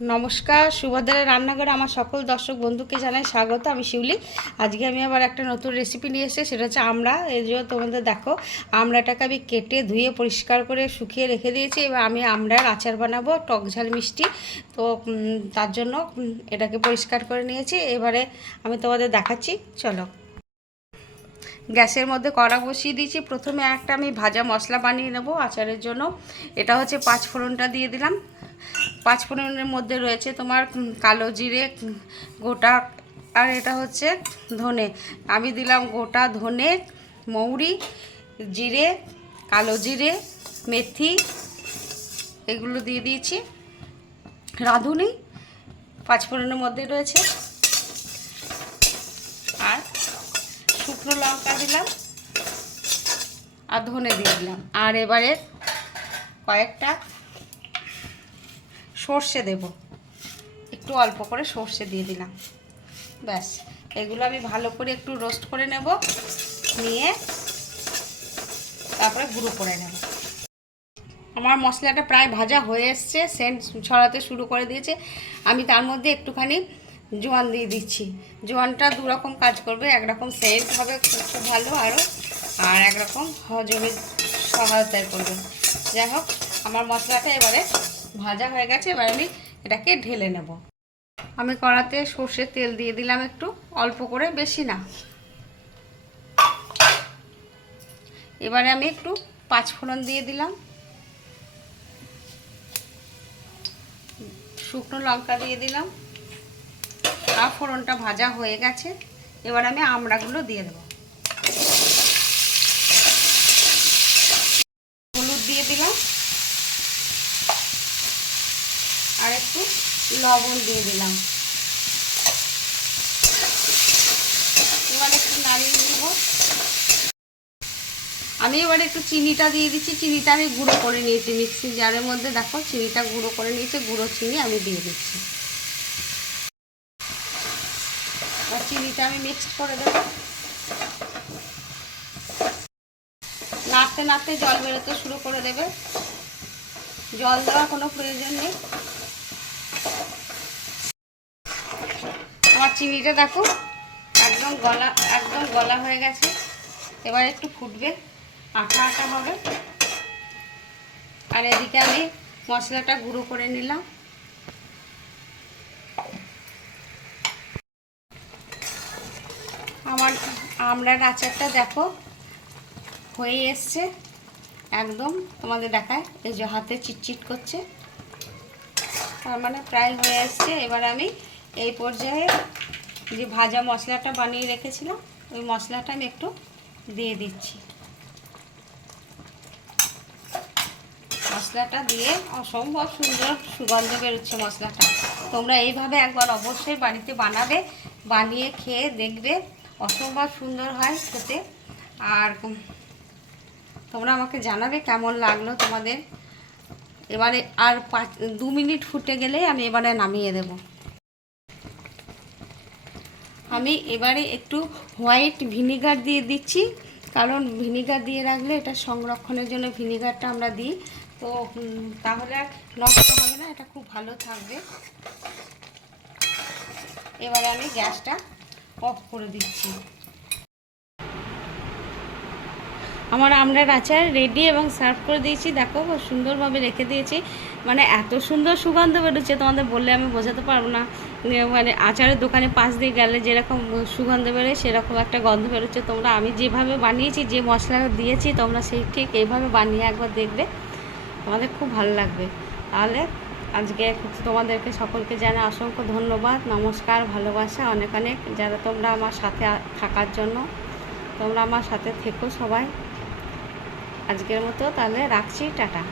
নমস্কার, সুভদ্রার রান্নাঘরে আমার সকল দর্শক বন্ধুকে জানাই স্বাগত। আমি শিউলি। আজকে আমি আবার একটা নতুন রেসিপি নিয়ে এসেছি, সেটা হচ্ছে আমড়া। এই যে তোমাদের দেখো, আমড়াটাকে আমি কেটে ধুয়ে পরিষ্কার করে শুকিয়ে রেখে দিয়েছি। এবার আমি আমড়ার আচার বানাবো, টক ঝাল মিষ্টি। তো তার জন্য এটাকে পরিষ্কার করে নিয়েছি। এবারে আমি তোমাদের দেখাচ্ছি, চলো। গ্যাসের মধ্যে কড়া বসিয়ে দিয়েছি। প্রথমে একটা আমি ভাজা মশলা বানিয়ে নেব আচারের জন্য। এটা হচ্ছে 5 ফোড়নটা দিয়ে দিলাম। 5 ফোড়নের মধ্যে রয়েছে তোমার কালো জিরে গোটা, আর এটা হচ্ছে ধনে। আমি দিলাম গোটা ধনে, মৌরি, জিরে, কালো জিরে, মেথি, এগুলো দিয়ে দিয়েছি। রাঁধুনি 5 ফোড়নের মধ্যে রয়েছে। আর শুকনো লঙ্কা দিলাম, আর ধনে দিয়ে দিলাম। আর এবারে কয়েকটা সর্ষে দেব, একটু অল্প করে সর্ষে দিয়ে দিলাম। ব্যাস, এগুলো আমি ভালো করে একটু রোস্ট করে নেব, নিয়ে তারপরে গুঁড়ো করে নেব। আমার মশলাটা প্রায় ভাজা হয়ে এসছে, সেন্ট ছড়াতে শুরু করে দিয়েছে। আমি তার মধ্যে একটুখানি জোয়ান দিয়ে দিচ্ছি। জোয়ানটা দুরকম কাজ করবে, একরকম সেন্ট হবে খুব ভালো আরও, আর একরকম হজমের সহায়তায় করবে। যাই হোক, আমার মশলাটা এবারে ভাজা হয়ে গেছে। এবার আমি এটাকে ঢেলে নেব। আমি কড়াতে সর্ষের তেল দিয়ে দিলাম একটু অল্প করে, বেশি না। এবারে আমি একটু 5 ফোড়ন দিয়ে দিলাম, শুকনো লঙ্কা দিয়ে দিলাম। আর ফোড়নটা ভাজা হয়ে গেছে। এবার আমি আমড়াগুলো দিয়ে দেবো। হলুদ দিয়ে দিলাম, আর একটু লবণ দিয়ে দিলাম। এবার একটু নাড়িয়ে দেব। আমি এবারে একটু চিনিটা দিয়ে দিচ্ছি। চিনিটা আমি গুঁড়ো করে নিয়েছি মিক্সি জারের মধ্যে, দেখো চিনিটা গুঁড়ো করে নিয়েছি। গুঁড়ো চিনি আমি দিয়ে দিচ্ছি। আর চিনিটা আমি মিক্সড করে দেবো। নাড়তে নাড়তে জল বেরোতে শুরু করে দেবে। জল দেওয়ার কোনো প্রয়োজন নেই। আমার চিনিটা দেখো একদম গলা হয়ে গেছে। এবার একটু ফুটবে, আঠা আঠা হবে। আর এদিকে আমি মশলাটা গুঁড়ো করে নিলাম। আমার আমড়ার আচারটা দেখো হয়ে এসছে একদম, তোমাদের দেখায়। এই যে হাতে চিটচিট করছে, তার মানে প্রায় হয়ে আসছে। এবার আমি এই পর্যায়ে যে ভাজা মশলাটা বানিয়ে রেখেছিলাম, ওই মশলাটা আমি একটু দিয়ে দিচ্ছি। মশলাটা দিয়ে অসম্ভব সুন্দর সুগন্ধ বেরোচ্ছে মশলাটা। তোমরা এইভাবে একবার অবশ্যই বাড়িতে বানাবে, বানিয়ে খেয়ে দেখবে অসম্ভব সুন্দর হয় খেতে। আর তোমরা আমাকে জানাবে কেমন লাগলো তোমাদের। এবারে আর 2 মিনিট ফুটে গেলে আমি এবারে নামিয়ে দেব। আমি এবারে একটু হোয়াইট ভিনিগার দিয়ে দিচ্ছি, কারণ ভিনিগার দিয়ে রাখলে এটা সংরক্ষণের জন্য ভিনিগারটা আমরা দিই। তো তাহলে আর নষ্ট হবে না, এটা খুব ভালো থাকবে। এবারে আমি গ্যাসটা অফ করে দিচ্ছি। আমার আমড়ার আচার রেডি এবং সার্ভ করে দিয়েছি। দেখো সুন্দরভাবে রেখে দিয়েছি, মানে এত সুন্দর সুগন্ধ বেরোচ্ছে, তোমাদের বললে আমি বোঝাতে পারবো না। মানে আচারের দোকানে পাশ দিয়ে গেলে যেরকম সুগন্ধ বেরোয়, সেরকম একটা গন্ধ বেরোচ্ছে। তোমরা আমি যেভাবে বানিয়েছি, যে মশলা দিয়েছি, তোমরা সেই ঠিক এইভাবে বানিয়ে একবার দেখবে, তোমাদের খুব ভালো লাগবে। তাহলে আজকে তোমাদেরকে সকলকে জানাই অসংখ্য ধন্যবাদ, নমস্কার, ভালোবাসা অনেক অনেক, যারা তোমরা আমার সাথে থাকার জন্য। তোমরা আমার সাথে থেকো সবাই। আজকের মতো তাহলে রাখছি, টাটা।